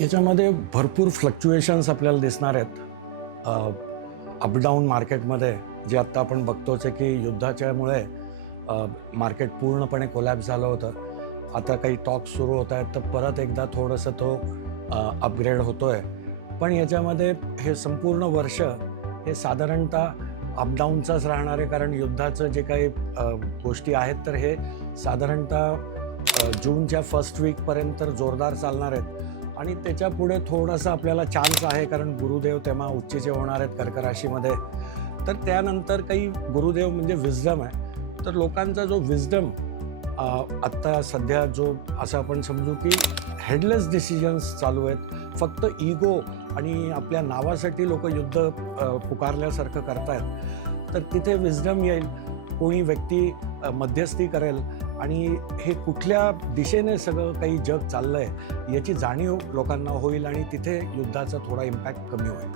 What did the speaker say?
याच्यामध्ये भरपूर फ्लक्च्युएशन्स आपल्याला दिसणार आहेत. अपडाऊन मार्केटमध्ये जे आत्ता आपण बघतोच आहे की युद्धाच्यामुळे मार्केट पूर्णपणे कोलॅप्स झालं होतं. आता काही टॉक्स सुरू होत आहेत, तर परत एकदा थोडंसं तो अपग्रेड होतो आहे. पण याच्यामध्ये हे संपूर्ण वर्ष हे साधारणतः अपडाऊनचाच राहणार आहे, कारण युद्धाचं जे काही गोष्टी आहेत तर हे साधारणतः जूनच्या फर्स्ट वीकपर्यंत जोरदार चालणार आहेत. आणि त्याच्या पुढे थोडासा आपल्याला चान्स आहे, कारण गुरुदेव तेव्हा उच्चीचे होणार आहेत कर्क राशीमध्ये. तर त्यानंतर काही गुरुदेव म्हणजे विजडम आहे, तर लोकांचा जो विजडम आत्ता सध्या जो असं आपण समजू की हेडलेस डिसिजन्स चालू आहेत, फक्त इगो आणि आपल्या नावासाठी लोक युद्ध पुकारल्यासारखं करतायत, तर तिथे विजडम येईल. कोणी व्यक्ती मध्यस्थी करेल आणि हे कुठल्या दिशेने सगळं काही जग चाललं आहे याची जाणीव लोकांना होईल आणि तिथे युद्धाचा थोडा इम्पॅक्ट कमी होईल.